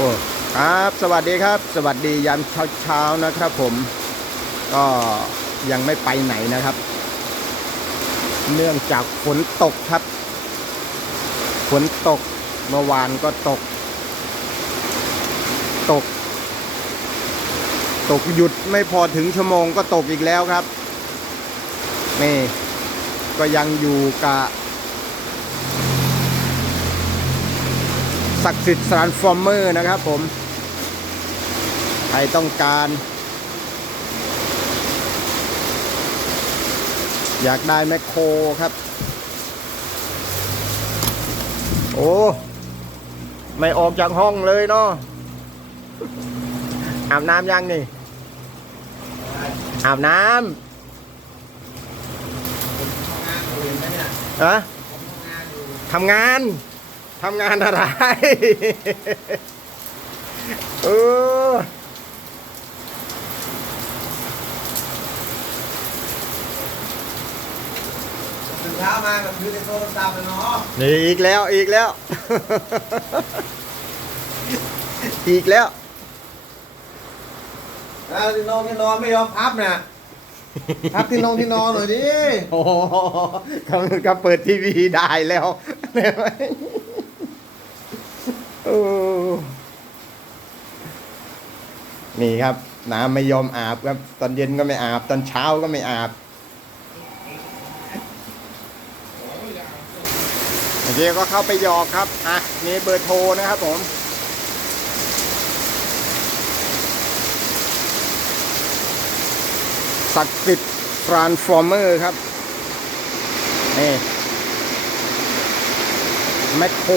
อ้ครับ สวัสดีครับ สวัสดียามเช้าเช้าๆนะครับผม ก็ยังไม่ไปไหนนะครับ เนื่องจากฝนตกครับ ฝนตก เมื่อวานก็ตก ตก ตกหยุดไม่พอถึงชั่วโมงก็ตกอีกแล้วครับ นี่ ก็ยังอยู่กับ ศักดิ์สิทธิ์ Transformer นะครับผม ใครต้องการ อยากได้แมคโครครับ โอ้ ไม่ออกจากห้องเลยเนาะอาบน้ำยังนี่ อาบน้ำฮะทำงาน ทำงานอะไร เออตื่นเช้ามากับยืนในโทรศัพท์เลยเนาะนี่อีกแล้วอีกแล้ว อีกแล้วแล้วที่นอนที่นอนไม่ยอมพับนะพับที่นอนที่นอนหน่อยดิโอ้โหเขาก็เปิดทีวีได้แล้วเห็นไหมโอ้ นี่ครับ น้ำไม่ยอมอาบครับ ตอนเย็นก็ไม่อาบ ตอนเช้าก็ไม่อาบโอเคก็เข้าไปหยอกครับ อะ นี่เบอร์โทรนะครับผมศักดิ์สิทธิ์ทรานส์ฟอร์เมอร์ครับ นี่แมคโคร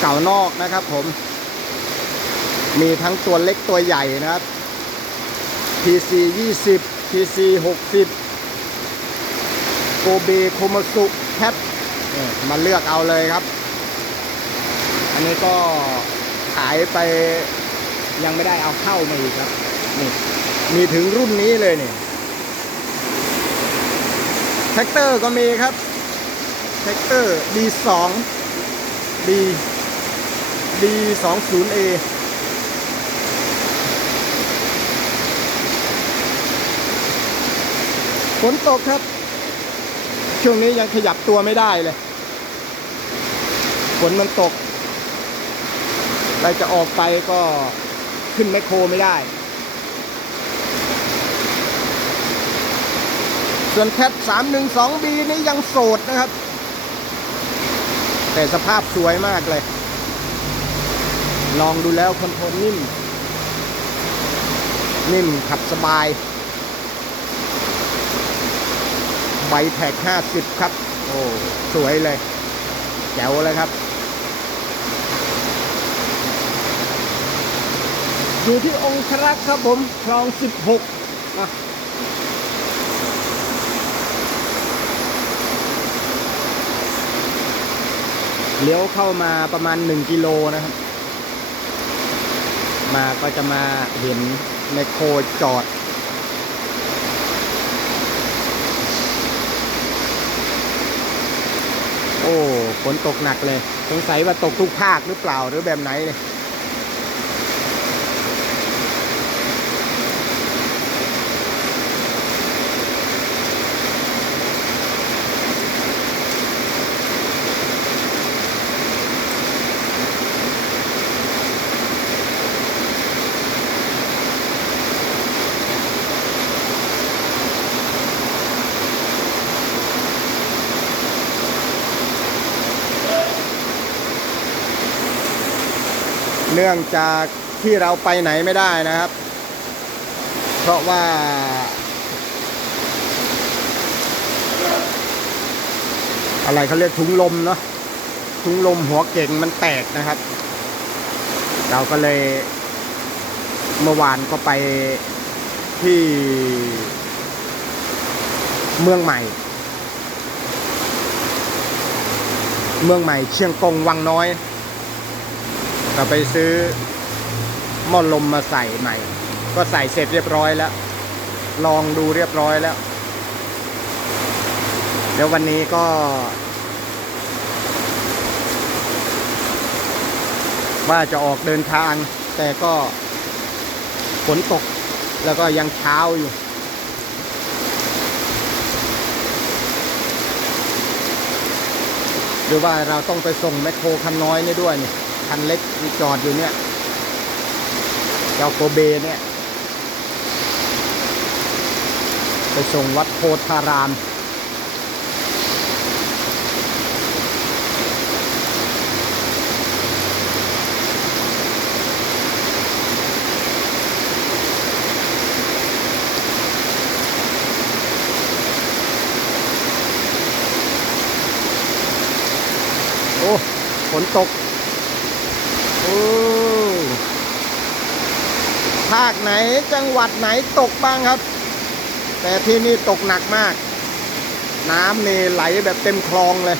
เก่านอกนะครับ ผม มีทั้งตัวเล็กตัวใหญ่นะครับ PC 20 PC 60โกเบโคมาสุแคปมาเลือกเอาเลยครับ อันนี้ก็ขายไปยังไม่ได้เอาเข้ามาอีกครับนี่มีถึงรุ่นนี้เลยนี่แท็กเตอร์ก็มีครับแท็กเตอร์ D2 D D20A ฝนตกครับ ช่วงนี้ยังขยับตัวไม่ได้เลย ฝนมันตกเราจะออกไปก็ขึ้นแมคโครไม่ได้ ส่วนแคท312 b นี้ยังโสดนะครับ แต่สภาพสวยมากเลย ลองดูแล้วคอนโทรลนิ่ม นิ่มขับสบาย ใบแท็ก 50 ครับ โอ้ สวยเลย แจ๋วเลยครับ อยู่ที่องครักษ์ครับผม คลอง 16อะเลี้ยวเข้ามาประมาณ 1 กิโลนะครับ มาก็จะมาเห็นแมคโครจอด โอ้ฝนตกหนักเลย สงสัยว่าตกทุกภาคหรือเปล่าหรือแบบไหนเนี่ย เนื่องจากที่เราไปไหนไม่ได้นะครับ เพราะว่า อะไรเขาเรียกถุงลมเนาะถุงลมหัวเก่งมันแตกนะครับ เราก็เลยเมื่อวานก็ไปที่เมืองใหม่ เมืองใหม่เชียงกงวังน้อย ก็ไปซื้อหม้อลมมาใส่ใหม่ ก็ใส่เสร็จเรียบร้อยแล้ว ลองดูเรียบร้อยแล้ว เดี๋ยววันนี้ก็ ว่าจะออกเดินทาง แต่ก็ฝนตกแล้วก็ยังเช้าอยู่หรือว่าเราต้องไปส่งแมคโครคันน้อยนี่ด้วยนี่ คันเล็กที่จอดอยู่เนี่ย เจ้าโกเบเนี่ย ไปส่งวัดโพธารามโอ้ฝนตก โอ้ภาคไหนจังหวัดไหนตกบ้างครับ แต่ที่นี่ตกหนักมาก น้ำเนี่ไหลแบบเต็มคลองเลย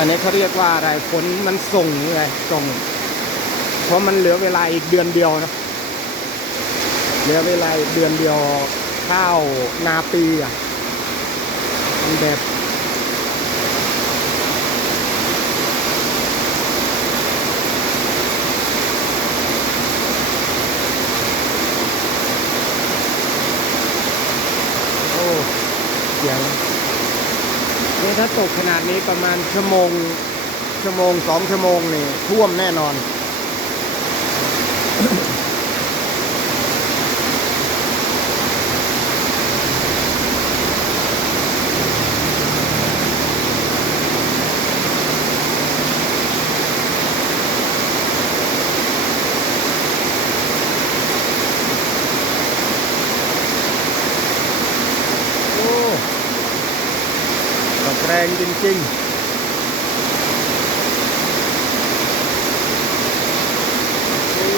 อันนี้เขาเรียกว่าอะไรฝนมันส่งไงส่ง เพราะมันเหลือเวลาอีกเดือนเดียวนะเหลือเวลาเดือนเดียวข้าวนาปีอะมันแบบ โอ้เสียงนี่ ถ้าตกขนาดนี้ประมาณชั่วโมง ชั่วโมงสองชั่วโมงนี่ท่วมแน่นอน โอ้ ตกแรงจริงๆโอ้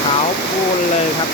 ขาวโพลนเลยครับ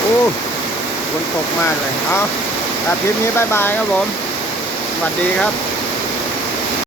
โอ้ฝน ตกมากเลย เอาตัดคลิปนี้บายบายครับผม สวัสดีครับ